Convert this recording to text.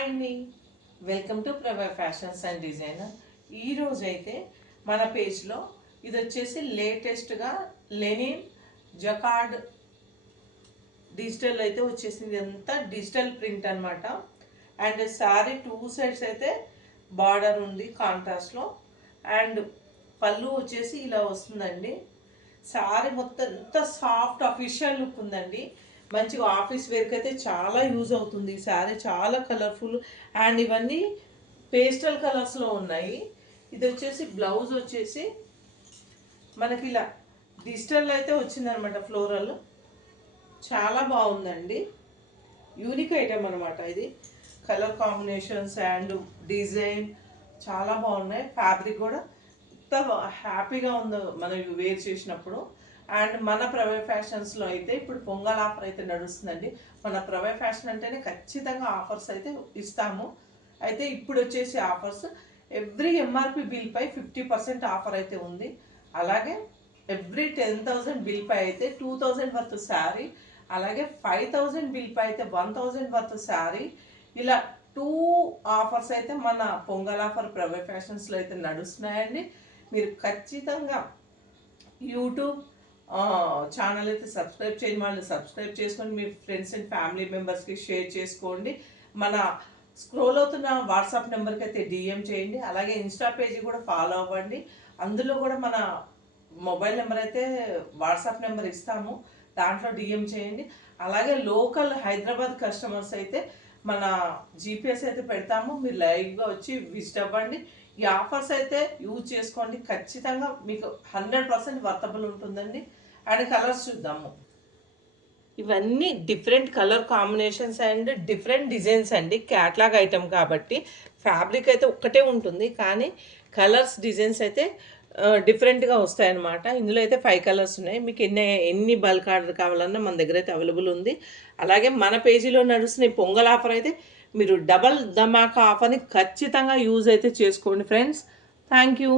Hi అండి, welcome to ప్రభా fashions and designer. ఈరోజు అయితే మన పేజ్లో ఇది వచ్చేసి లేటెస్ట్గా లెనిన్ జకార్డ్ డిజిటల్ అయితే వచ్చేసింది. అంతా డిజిటల్ ప్రింట్ అనమాట. అండ్ శారీ 2 సైడ్స్ అయితే బార్డర్ ఉంది కాంట్రాస్ట్లో. అండ్ పళ్ళు వచ్చేసి ఇలా వస్తుందండి. శారీ మొత్తం ఎంత సాఫ్ట్ అఫీషియల్ లుక్ ఉందండి. మంచిగా ఆఫీస్ వేర్కి అయితే చాలా యూజ్ అవుతుంది. ఈ శారీ చాలా కలర్ఫుల్ అండ్ ఇవన్నీ పేస్టల్ కలర్స్లో ఉన్నాయి. ఇది వచ్చేసి బ్లౌజ్ వచ్చేసి మనకి ఇలా డిజిటల్ అయితే వచ్చిందనమాట. ఫ్లోరల్ చాలా బాగుందండి. యూనిక్ ఐటమ్ అనమాట. ఇది కలర్ కాంబినేషన్స్ అండ్ డిజైన్ చాలా బాగున్నాయి. ఫ్యాబ్రిక్ కూడా ఎంత హ్యాపీగా ఉందో మనం వేర్ చేసినప్పుడు. అండ్ మన ప్రవే ఫ్యాషన్స్లో అయితే ఇప్పుడు పొంగల్ ఆఫర్ అయితే నడుస్తుందండి. మన ప్రవే ఫ్యాషన్ అంటేనే ఖచ్చితంగా ఆఫర్స్ అయితే ఇస్తాము. అయితే ఇప్పుడు వచ్చేసి ఆఫర్స్ ఎవ్రీ ఎంఆర్పి బిల్పై 50% ఆఫర్ అయితే ఉంది. అలాగే ఎవ్రీ 10,000 బిల్పై అయితే 2,000 వర్త్ శారీ, అలాగే 5,000 బిల్పై అయితే 1,000 వర్త్ శారీ. ఇలా 2 ఆఫర్స్ అయితే మన పొంగల్ ఆఫర్ ప్రవే ఫ్యాషన్స్లో అయితే నడుస్తున్నాయండి. మీరు ఖచ్చితంగా యూట్యూబ్ ఛానల్ అయితే సబ్స్క్రైబ్ చేయని వాళ్ళు సబ్స్క్రైబ్ చేసుకొని మీ ఫ్రెండ్స్ అండ్ ఫ్యామిలీ మెంబర్స్కి షేర్ చేసుకోండి. మన స్క్రోల్ అవుతున్న వాట్సాప్ నెంబర్కి అయితే డిఎం చేయండి. అలాగే ఇన్స్టా పేజీ కూడా ఫాలో అవ్వండి. అందులో కూడా మన మొబైల్ నెంబర్ అయితే వాట్సాప్ నెంబర్ ఇస్తాము, దాంట్లో డిఎం చేయండి. అలాగే లోకల్ హైదరాబాద్ కస్టమర్స్ అయితే మన జీపీఎస్ అయితే పెడతాము, మీరు లైవ్గా వచ్చి విజిట్ అవ్వండి. ఈ ఆఫర్స్ అయితే యూజ్ చేసుకోండి. ఖచ్చితంగా మీకు 100% వర్తబుల్ ఉంటుందండి. అండ్ కలర్స్ చూద్దాము. ఇవన్నీ different colour combinations and different designs అండి. క్యాట్లాగ్ ఐటమ్ కాబట్టి ఫ్యాబ్రిక్ అయితే ఒక్కటే ఉంటుంది, కానీ కలర్స్ డిజైన్స్ అయితే డిఫరెంట్గా వస్తాయన్నమాట. ఇందులో అయితే 5 కలర్స్ ఉన్నాయి. మీకు ఎన్ని బల్క్ ఆర్డర్ కావాలన్నా మన దగ్గర అయితే అవైలబుల్ ఉంది. అలాగే మన పేజీలో నడుస్తున్న పొంగల్ ఆఫర్ అయితే మీరు డబల్ ధమాకా ఆఫర్ని ఖచ్చితంగా యూజ్ అయితే చేసుకోండి ఫ్రెండ్స్. Thank you.